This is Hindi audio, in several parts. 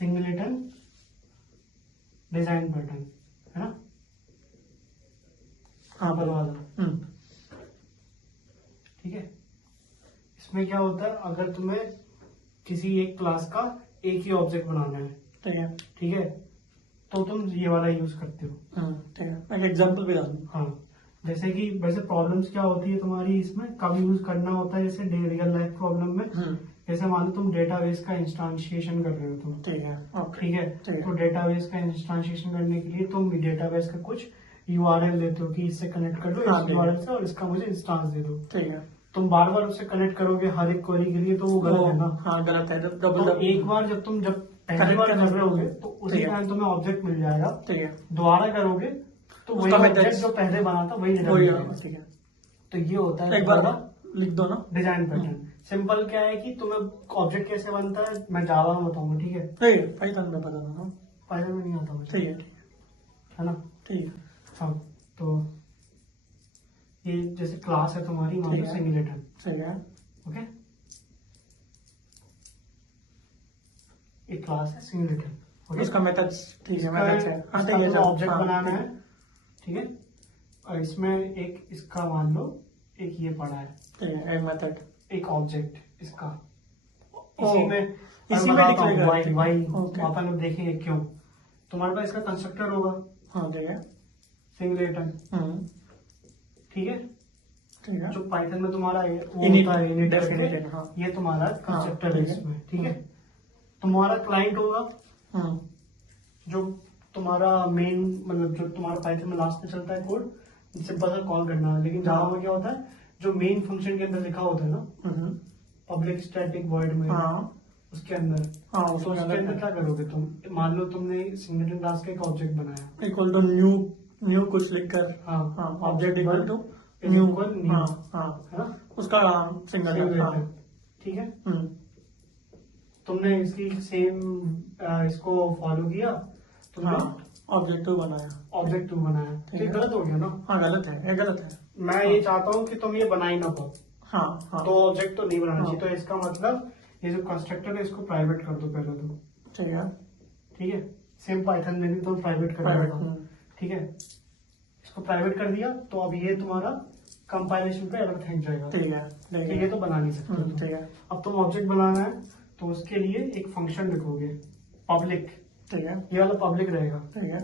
सिंगलेटन डिजाइन पैटर्न, है ना? हाँ बनवा दो। ठीक है, इसमें क्या होता है, अगर तुम्हें किसी एक क्लास का एक ही ऑब्जेक्ट बनाना है, ठीक है, तो तुम ये वाला यूज करते हो। ठीक है, एक एग्जांपल भी डालूं। हाँ, जैसे कि वैसे प्रॉब्लम्स क्या होती है तुम्हारी इसमें, कब यूज करना होता है, जैसे रियल लाइफ प्रॉब्लम में, जैसे मान लो तुम डेटाबेस का इंस्टांशिएशन कर रहे हो तुम, ठीक है, ठीक है, तो डेटाबेस का इंस्टांशिएशन करने के लिए तुम डेटाबेस का कुछ यूआरएल देते हो कि इससे कनेक्ट कर दो इस यूआरएल से और इसका मुझे इंस्टांस दे दो। ठीक है, तुम बार बार उससे कनेक्ट करोगे हर एक क्वेरी के लिए, तो वो गलत है ना? हाँ गलत है। तो एक बार जब पहली बार कर रहे होगे तो उसी टाइम तुम्हें ऑब्जेक्ट मिल जाएगा। ठीक है, दोबारा करोगे तो वही ऑब्जेक्ट जो पहले बना था वही रिटर्न करेगा। ठीक है, तो ये होता है एक बार लिख दो ना डिजाइन पैटर्न। सिंपल क्या है कि तुम्हें ऑब्जेक्ट कैसे बनता है मैं जावा में बताऊंगा, ठीक है? पाइथन में बता दो। पाइथन में नहीं आता मुझे, ठीक है ना? ठीक है, हाँ, तो ये जैसे क्लास है तुम्हारी, मान लो सिंगलेटन, ठीक है, ओके, एक क्लास है सिंगलेटन, उसका मेथड, ठीक है, मेथड है, हाँ ठीक है, ऑब्जेक्ट बनाना है, ठीक है, और इसमें एक इसका मान लो एक ये पड़ा है, ठीक है, एक मेथड, एक ऑब्जेक्ट इसका, इसी में वाई अपन लोग देखेंगे क्यों। तुम्हारे पास इसका कंस्ट्रक्टर होगा, हाँ ठीक है, सिंगलेटन, ठीक है, ठीक है, जो पाइथन में तुम्हारा इनिट, हाँ, ये तुम्हारा कंस्ट्रक्टर है इसमें, ठीक है। तुम्हारा क्लाइंट होगा जो तुम्हारा मेन, मतलब जो तुम्हारा पाइथन में लास्ट में चलता है कोड, सिंपल सा कॉल करना है। लेकिन जावा में क्या होता है, जो मेन फंक्शन के अंदर लिखा होता है ना, पब्लिक स्टैटिक वॉइड में, उसके अंदर, तो उसके अंदर क्या करोगे तुम, मान लो तुमने सिंगलेटन क्लास का एक ऑब्जेक्ट बनाया, इक्वल टू न्यू कुछ लिखकर, हाँ, ऑब्जेक्ट इक्वल टू न्यू, हाँ, उसका सिंगलेटन, ठीक है। तुमने इसकी सेम इसको फॉलो किया, तुमने ऑब्जेक्ट टू बनाया, तो ये गलत हो गया ना? हाँ गलत है, ये गलत है। मैं ये चाहता हूँ कि तुम ये बना ही ना पाओ, हाँ, तो ऑब्जेक्ट तो नहीं बनाना चाहिए। तो इसका मतलब ये जो कंस्ट्रक्टर है इसको प्राइवेट कर दो पहले तो, ठीक है। सेम पाइथन में भी तो प्राइवेट कर, ठीक है, इसको प्राइवेट कर दिया तो अब ये तुम्हारा कंपाइलेशन पे अलग थक जाएगा, ठीक है, ये तो बना नहीं सकते, ठीक है। अब तुम ऑब्जेक्ट बनाना है तो उसके लिए एक फंक्शन लिखोगे पब्लिक, ठीक है, ये वाला पब्लिक रहेगा, ठीक है।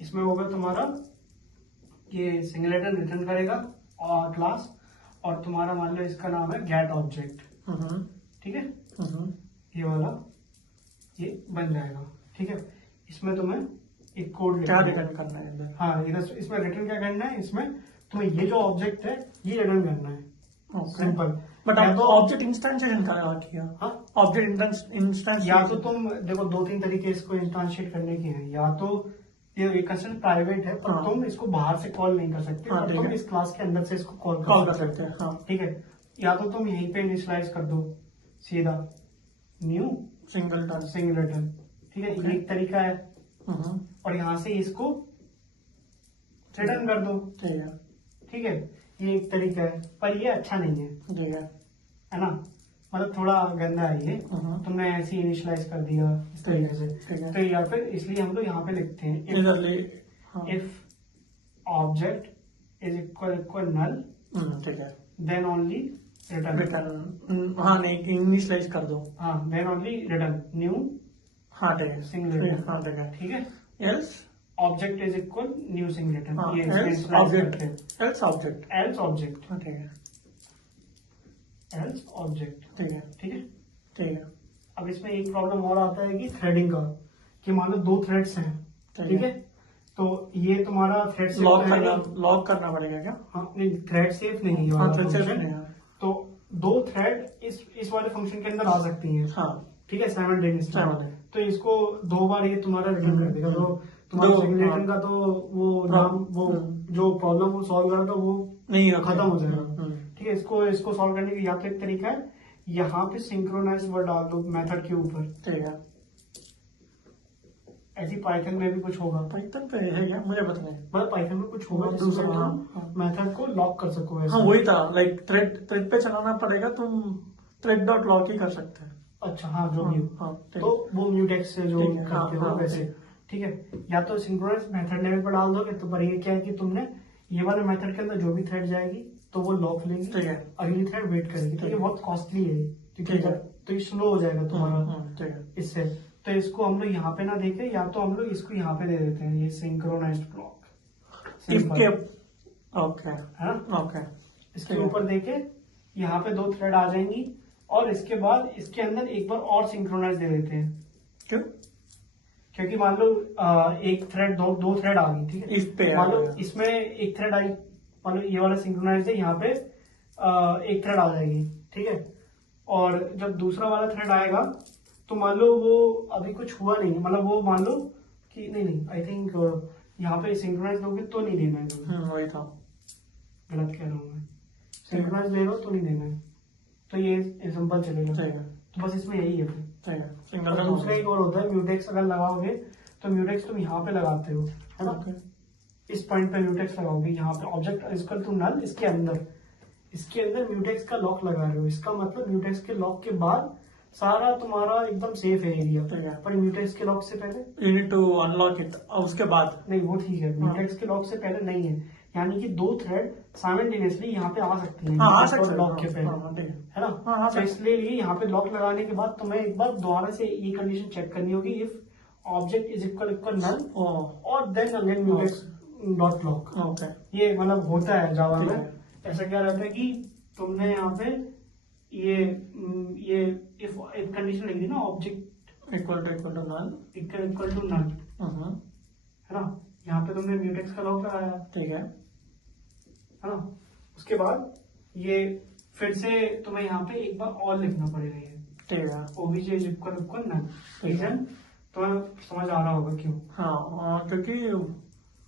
इसमें होगा तुम्हारा ये सिंगलेटन रिटर्न करेगा और क्लास, और तुम्हारा मान लो इसका नाम है गेट ऑब्जेक्ट, ठीक है, ये वाला ये बन जाएगा, ठीक है। इसमें तुम्हें एक कोड क्या रिटर्न करना है, हाँ, इधर इसमें रिटर्न क्या करना है, इसमें तुम्हें ये जो ऑब्जेक्ट है ये रिटर्न करना है, सिंपल। बट आप तो ऑब्जेक्ट इंस्टेंशिएशन किया, हाँ, ऑब्जेक्ट इंस्टेंस, या तो तुम देखो दो तीन तरीके इसको इंस्टेंशिएट करने के हैं, या तो ये कंसेप्ट प्राइवेट है पर तुम इसको बाहर से कॉल नहीं कर सकते, पर तुम इस क्लास के अंदर से इसको कॉल कर सकते हैं, ठीक है। या तो तुम यहीं पे इनिशियलाइज कर दो सीधा न्यू सिंगलेटन, ठीक है, ये एक तरीका है, और यहाँ से इसको रिटर्न कर दो, ठीक है, ये एक तरीका है, पर ये अच्छा नहीं है ना, मतलब थोड़ा गंदा है ये, तुमने ऐसे इनिशियलाइज कर दिया इस तरीके से, तो या फिर इसलिए हम लोग यहाँ पे लिखते हैं इफ ऑब्जेक्ट इज इक्वल नल, ठीक है, देन ओनली रिटर्न, हाँ नहीं इनिशियलाइज कर दो, हाँ, देन ओनली रिटर्न न्यू, हाँ ठीक है, सिंगलेटन, हाँ ठीक है, ठीक है, else object is equal new singleton, else object, ठीक है, एल्स ऑब्जेक्ट, ठीक है, ठीक है। अब इसमें एक प्रॉब्लम और आता है कि थ्रेडिंग का, कि मान लो दो थ्रेड्स हैं, ठीक है, तो ये तुम्हारा थ्रेड लॉक करना पड़ेगा क्या? हाँ, नहीं, थ्रेड सेफ नहीं है, हाँ, थ्रेड सेफ नहीं है, तो दो थ्रेड इस वाले फंक्शन के अंदर आ सकती हैं, हाँ, ठीक है, साइमल्टेनियसली, तो इसको दो बार ये तुम्हारा रिटर्न कर देगा, तो तुम्हारा सिंगलेटन का तो वो नाम, वो जो प्रॉब्लम वो सॉल्व कर रहा था वो नहीं खत्म हो जाएगा, ठीक है। इसको सॉल्व करने की या तो एक तरीका है, यहाँ पे सिंक्रोनाइज वर्ड डाल दो मेथड के ऊपर, ठीक है, ऐसी पाइथन में भी कुछ होगा, पाइथन पे है क्या मुझे पता नहीं, मतलब पाइथन में कुछ होगा दूसरा मेथड को लॉक कर सको, हाँ वही था, लाइक थ्रेड पे चलाना पड़ेगा, तुम थ्रेड डॉट लॉक ही कर सकते हैं, अच्छा हाँ जो भी हो, हाँ, ठीक तो वो म्यूटेक्स से जो ठीक है, करते हो हाँ, वैसे, ठीक है। या तो सिंक्रोनाइज मेथड लेवल पर डाल दोगे तो पर ये क्या है कि तुमने ये वाले मेथड के अंदर जो भी थ्रेड जाएगी तो वो लॉक लेगी, ठीक है, अगली थ्रेड वेट करेगी, तो ठीक ये है। बहुत कॉस्टली है, क्योंकि ठीक है। तो ये स्लो हो जाएगा तुम्हारा ठीक है। इससे। तो इसको हम लोग यहाँ पे ना देखे, या तो हम लोग इसको यहाँ पे दे देते हैं, ये सिंक्रोनाइज्ड क्लॉक इसके सिंपल, ओके है ना। ओके इसके ऊपर देके यहाँ पे 2 थ्रेड आ जाएंगी, और इसके बाद इसके अंदर एक बार और सिंक्रोनाइज दे देते हैं। क्यों? क्योंकि मान लो एक थ्रेड दो थ्रेड आ गई, ठीक है। इस पे मान लो आ गया। इसमें एक थ्रेड आई, मान लो ये वाला सिंक्रोनाइज है, यहाँ पे एक थ्रेड आ जाएगी, ठीक है। और जब दूसरा वाला थ्रेड आएगा तो मान लो वो अभी कुछ हुआ नहीं, मतलब वो मान लो कि नहीं आई थिंक यहाँ पे सिंक्रोनाइज दोगे तो नहीं देना है तुम्हें। वही था, गलत कह रहा हूँ मैं, सिंक्रोनाइज दे रहा हूँ तो नहीं देना है, तो ये सिंपल चलेगा। ठीक है, तो बस इसमें यही है फिर। ठीक है। और सिंगल दूसरा एक और होता है म्यूटेक्स, अगर लगाओगे तो म्यूटेक्स तुम यहाँ पे लगाते हो, है ना। ओके, इस पॉइंट पे म्यूटेक्स लगाओगे, यहाँ पे ऑब्जेक्ट इक्वल टू नल, इसके अंदर म्यूटेक्स का लॉक लगा रहे हो, इसका मतलब म्यूटेक्स के लॉक के बाद सारा तुम्हारा एकदम सेफ है एरिया, ठीक है। पर म्यूटेक्स के लॉक से पहले you need to unlock it, उसके बाद नहीं, वो ठीक है, म्यूटेक्स के लॉक से पहले नहीं है, यानी कि 2 थ्रेड साइमल्टेनियसली यहाँ पे आ सकती हैं हाँ आ mutex और सकते लॉक के पहले, ठीक है। है ना। हाँ, आ तो सकते। इसलिए यहाँ पे लॉक लगाने के बाद तुम्हें एक बार दोबारा से ये कंडीशन चेक करनी होगी, if object is equal null, और then again mutex dot lock. Okay, ये मतलब होता है जावा ठीक में। है। ऐसा क्या रहता है कि तुमने यहाँ पे ये इफ कंडीशन लिख दी ना, object equal to null, equal to null, है ना। यहाँ पे तुमने म्यूटेक्स का लॉक लगाया, ठीक है। है ना। उसके बाद ये फिर से तुम्हें यहाँ पे एक बार और लिखना पड़ेगा, ये ठीक है, obj is equal null. Reason तुम्हें समझ आ रहा होगा क्यों, हाँ क्योंकि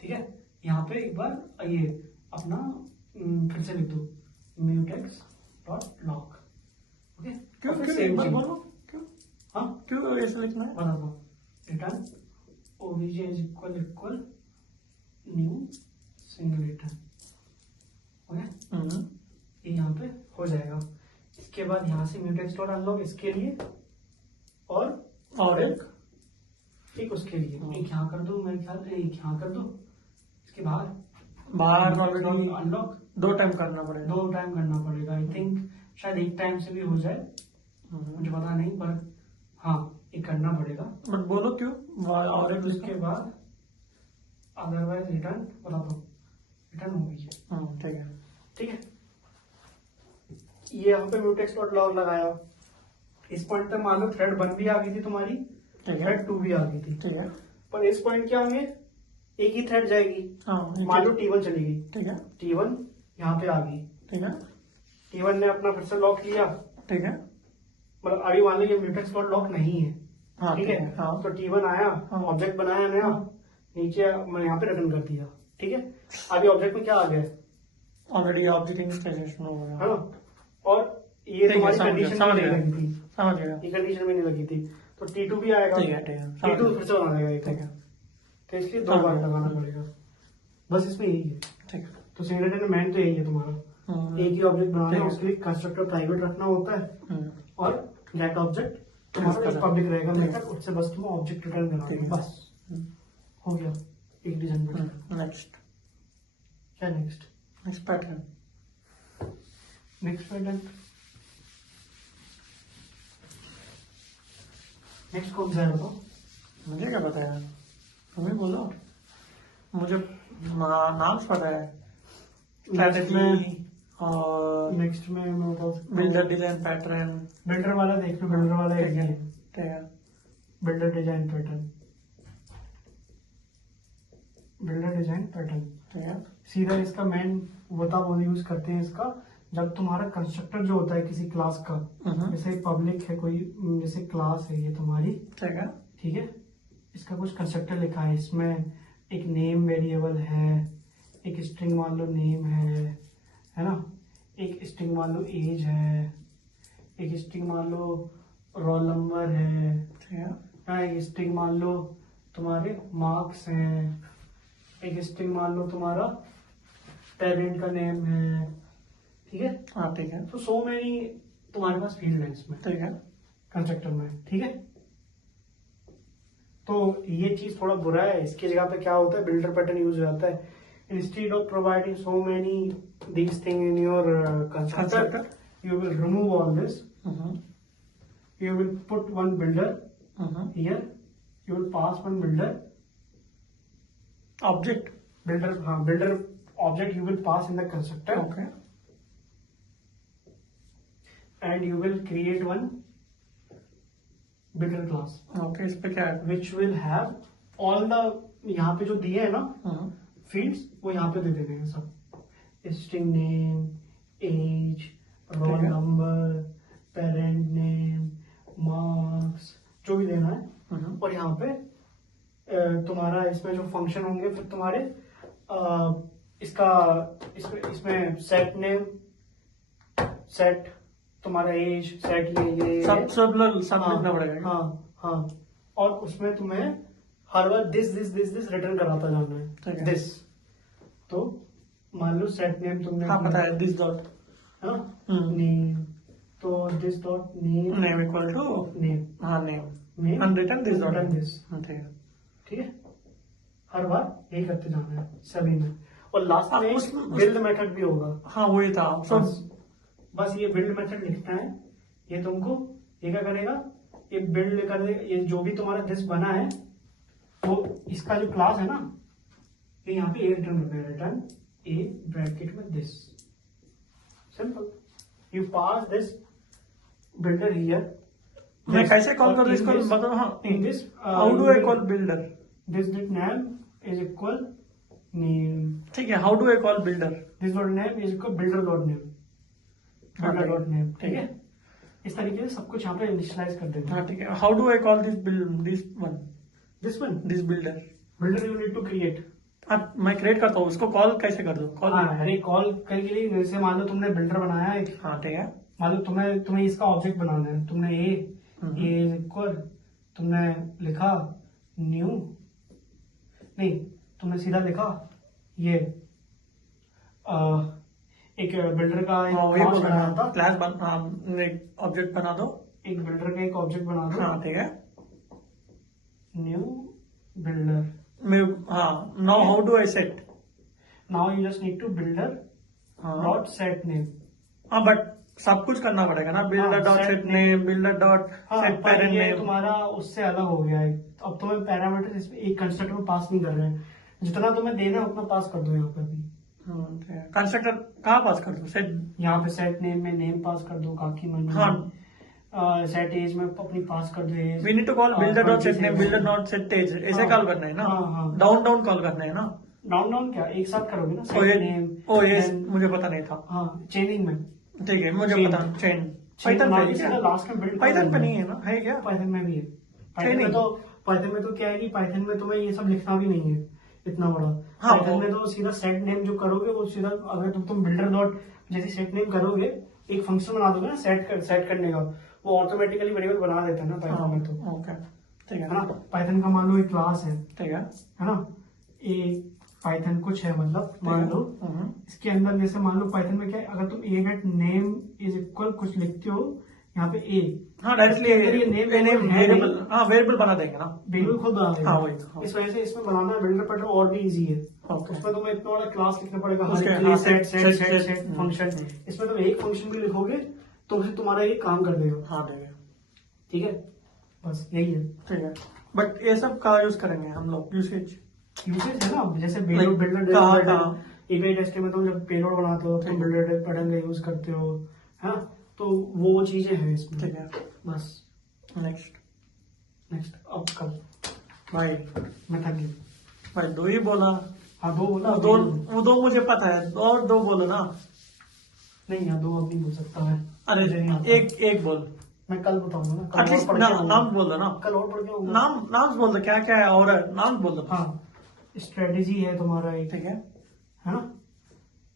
ठीक है। यहाँ पे एक बार ये अपना फिर से लिख दो, म्यूटेक्स डॉट लॉक, ओके। क्यों और फिर क्यों same एक बार चीज़। बोलो, क्यों हाँ क्यों ऐसे लिखना है? बता दो, return OBJ is equal new singleton, okay. ये यहाँ पे हो जाएगा। इसके बाद यहाँ से म्यूटेक्स डॉट अनलॉक इसके लिए, और एक उसके लिए, एक यहाँ कर दो, मेरे ख्याल एक यहाँ कर दो, इसके बाहर ऑलरेडी अनलॉक 2 टाइम करना पड़ेगा। 2 टाइम करना पड़ेगा, आई थिंक शायद 1 टाइम से भी हो जाए, मुझे पता नहीं, पर हाँ ये करना पड़ेगा। बट बोलो क्यों और एक उसके बाद अदरवाइज रिटर्न बता दो, रिटर्न हो गई है, ठीक है, ठीक है। ये यहाँ पे म्यूटेक्स डॉट लॉग लगाया, इस पॉइंट पे मान लो थ्रेड 1 भी आ गई थी तुम्हारी, ठीक है, थ्रेड 2 भी आ गई थी, ठीक है। पर इस पॉइंट क्या होंगे, एक ही थ्रेड जाएगी। हाँ मान लो T1 चली गई, ठीक है, T1 यहाँ पे आ गई, ठीक है, T1 ने अपना फिर से लॉक लिया, ठीक है। मतलब अभी मान लो ये म्यूटेक्स डॉट लॉक नहीं है, हाँ ठीक है। हाँ, तो T1 आया, हाँ। ऑब्जेक्ट बनाया नया, नीचे मैं यहाँ पे रिटर्न कर दिया, ठीक है। अभी ऑब्जेक्ट में क्या आ गया, ऑलरेडी ऑब्जेक्ट इनिशियलाइजेशन हो गया, है ना। और ये ठीक है, तुम्हारी समझ गया, कंडीशन समझ में नहीं गया। लगी थी, समझ गया, ये कंडीशन में नहीं लगी थी, तो T2 भी आएगा, ठीक है, ठीक है, समझ T2 गया। फिर से बना देगा, ठीक है, तो इसलिए 2 समझ बार गया। लगाना पड़ेगा, बस इसमें यही है। ठीक है। तो सिंगलेटन में तो यही है तुम्हारा, एक ही ऑब्जेक्ट बनाना ठीक है, है। उसके लिए कंस्ट्रक्टर प्राइवेट रखना होता है, और दैट ऑब्जेक्ट तुम्हारा उसका पब्लिक रहेगा ठीक है। मेथड, उससे बस तुम ऑब्जेक्ट रिटर्न ठीक कराओगे, है। बस हो गया एक डिजाइन पैटर्न। नेक्स्ट क्या next pattern, next pattern next कौन सा है बताओ। मुझे क्या पता है, तुम ही बोलो, मुझे नाम पता है, नेक्स्ट में और नेक्स्ट में मैं बता सकता हूँ, बिल्डर डिजाइन पैटर्न, बिल्डर वाला देख लो, बिल्डर वाला एक ठीक ही है, है, ठीक है, builder design pattern, builder design pattern ठीक है, सीधा इसका मेन वो यूज करते हैं इसका, जब तुम्हारा कंस्ट्रक्टर जो होता है किसी क्लास का, जैसे पब्लिक है कोई, जैसे क्लास है ये तुम्हारी, ठीक है, ठीक है। इसका कुछ कंस्ट्रक्टर लिखा है, इसमें एक नेम वेरिएबल है, एक स्ट्रिंग मान लो नेम है ना, एक स्ट्रिंग मान लो एज है, एक स्ट्रिंग मान लो रोल नंबर है, ठीक है, एक स्ट्रिंग मान लो तुम्हारे मार्क्स हैं, एक स्ट्रिंग मान लो तुम्हारा पेरेंट का नेम है, ठीक है। हाँ ठीक है, तो सो मेनी तुम्हारे पास फील्ड है इसमें, ठीक है, कंस्ट्रक्टर में, ठीक है। तो ये चीज थोड़ा बुरा है, इसकी जगह पे क्या होता है, बिल्डर पैटर्न यूज हो जाता है। Instead of providing so many these thing in your constructor, you will remove all this. You will put one builder here. You will pass one builder object. Builder object you will pass in the constructor. Okay. And you will create one builder class. Okay, इस पे क्या है? Which will have all the यहाँ पे जो दिए हैं ना fields, वो यहाँ पे दे देने हैं सब, string name, age, roll number, parent name, marks, जो भी देना है। और यहाँ पे तुम्हारा इसमें जो फंक्शन होंगे फिर तुम्हारे इसमें सेट नेम, सेट तुम्हारा एज, सेट ये सब लिखना पड़ेगा। हाँ। और उसमें तुम्हें हर बार दिस रिटर्न कराता जाना है, दिस। तो मान लो सेट नेम तुमने, हाँ पता है, दिस डॉट नेम, तो this dot name equal to name, हाँ name unwritten this dot this, ठीक है। हर बार यही करते जाना है सभी में। और लास्ट में बिल्ड मेथड भी होगा। हाँ वही था। बस ये बिल्ड मेथड लिखना है, ये तुमको ये क्या करेगा, ये बिल्ड कर देगा। ये जो भी तुम्हारा दिस बना है वो इसका जो क्लास है ना, ये यहाँ पे ए रिटर्न करेगा, रिटर्न ए ब्रैकेट में this, simple. You pass this builder here. मैं कैसे कॉल करूँ इसको बताओ। हाँ in this how do I call builder, this dot name is equal name, ठीक है। How do I call builder, this dot name is equal builder dot name, builder dot name, ठीक है। इस तरीके से सब कुछ यहाँ पे इनिशियलाइज कर देते हैं। हाँ ठीक है। How do I call this builder, builder you need to create. मैं क्रिएट करता हूँ, उसको कॉल कैसे कर दो? कॉल अरे कॉल करने के लिए जैसे मान लो तुमने बिल्डर बनाया है, हाँ ठीक है। मान लो तुम्हें इसका ऑब्जेक्ट बनाना है, तुमने ए इक्वल, तुमने लिखा न्यू, नहीं तुमने सीधा लिखा ये एक बिल्डर का क्लास बनाया था, क्लास ऑब्जेक्ट बना दो, एक बिल्डर का एक ऑब्जेक्ट बना दो, हाँ ठीक है। न्यू बिल्डर, हाँ now how do I set, now you just need to builder dot set name. हाँ बट सब कुछ करना पड़ेगा ना, builder dot set name, builder dot set parent name. तुम्हारा उससे अलग हो गया है, अब तुम्हें पैरामीटर इसमें एक कंस्ट्रक्टर में पास नहीं कर रहे हैं, जितना तुम्हें देना है उतना पास कर दो यहाँ पे भी। कंस्ट्रक्टर कहाँ पास कर दो, सेट, यहाँ पे सेट नेम में नेम पास कर दो, काकी मन। हाँ सेट एज में अपनी पास कर दो age. We need to call builder dot set name, builder dot set age, ऐसे कॉल करना है ना। डाउन कॉल करना है ना। डाउन क्या एक साथ करोगे ना, सेट नेम। ओ ये मुझे पता नहीं था। हाँ चेनिंग में, ठीक है मुझे पता, चेन पाइथन पे लास्ट में बिल्ड, पाइथन पे नहीं है ना, है क्या? पाइथन में भी है। पाइथन में तो क्या है कि पाइथन में तुम्हें ये सब लिखना भी नहीं है इतना बड़ा। हाँ, पाइथन में तो सीधा सेट नेम जो करोगे वो सीधा, अगर तुम बिल्डर डॉट जैसे सेट नेम करोगे, एक फंक्शन बना दोगे ना सेट करने का, वो ऑटोमेटिकली वेरिएबल बना देता है ना पाइथन में। तो ओके ठीक है ना, पाइथन का मान लो एक क्लास है, ठीक है ना। एक पाइथन कुछ है, मतलब मान लो इसके अंदर जैसे मान लो पाइथन में क्या है, अगर तुम ए गेट नेम इज इक्वल कुछ लिखते हो यहाँ पे ए, हाँ डायरेक्टली नेम वेरिएबल, हाँ वेरिएबल बना देंगे ना, वेरिएबल खुद बना देंगे। हाँ वही, इस वजह से इसमें बनाना बिल्डर पैटर्न और भी इजी है। उसमें तुम्हें इतना बड़ा क्लास लिखना पड़ेगा, सेट फंक्शन। इसमें तुम एक फंक्शन भी लिखोगे तो फिर तुम्हारा ये काम कर देगा। हाँ देगा, ठीक है, बस यही है। ठीक है बट ये सब का यूज करेंगे हम लोग, यूसेज है ना, जैसे बिल्डर एपीआई टेस्टिंग में तुम जब पेलोड बनाते हो तो बिल्डर पैटर्न का यूज करते हो, है ना, तो वो चीजें हैं इसमें। ठीक है बस नेक्स्ट अब कल भाई मैं थक गया भाई, दो ही बोला। हाँ दो बोला, वो दो मुझे पता है, और दो बोलो ना। नहीं यार दो अब नहीं बोल सकता मैं। अरे एक बोल, मैं कल बताऊंगा ना, एटलीस्ट नाम बोल दो ना, कल और पढ़ के आऊंगा। नाम बोल दो, क्या क्या है और नाम बोल दो। हाँ स्ट्रेटेजी है तुम्हारा एक, ठीक है ना,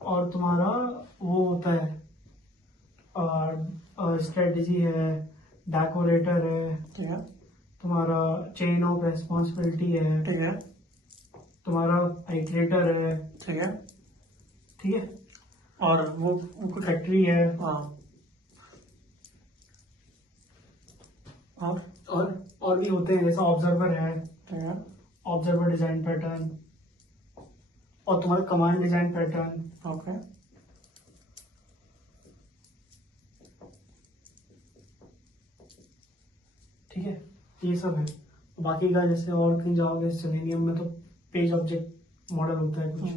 और तुम्हारा वो होता है स्ट्रेटेजी है, डेकोरेटर है, ठीक है, तुम्हारा चेन ऑफ रेस्पॉन्सिबिलिटी है, ठीक है, तुम्हारा आइटरेटर है, ठीक है, ठीक है, और वो फैक्ट्री है, हाँ और भी होते हैं, जैसा ऑब्जर्वर है, ठीक है, ऑब्जर्वर डिजाइन पैटर्न, और तुम्हारा कमांड डिजाइन पैटर्न। ओके, ठीक है, ये सब है। बाकी का जैसे और कहीं जाओगे सेलेनियम में तो पेज ऑब्जेक्ट मॉडल होता है कुछ,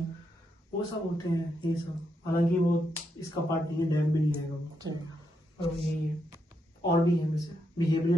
वो सब होते हैं ये सब। हालांकि वो इसका पार्ट नहीं है, डेव में नहीं आएगा वो, ठीक है। और यही है। और भी है वैसे बिहेवियरल